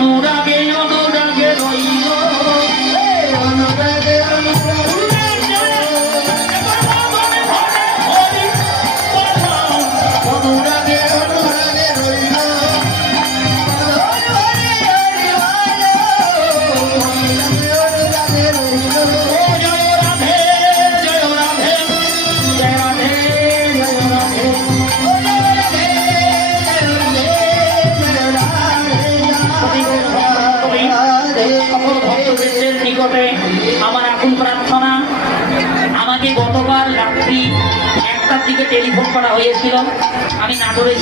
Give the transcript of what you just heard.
অনুরাগে অনুরাগে রইল অনুরাগে নিকটে আমার আকুল প্রার্থনা। আমাকে গতকাল রাত্রি 1টার দিকে টেলিফোন করা হয়েছিল, আমি নাটোরে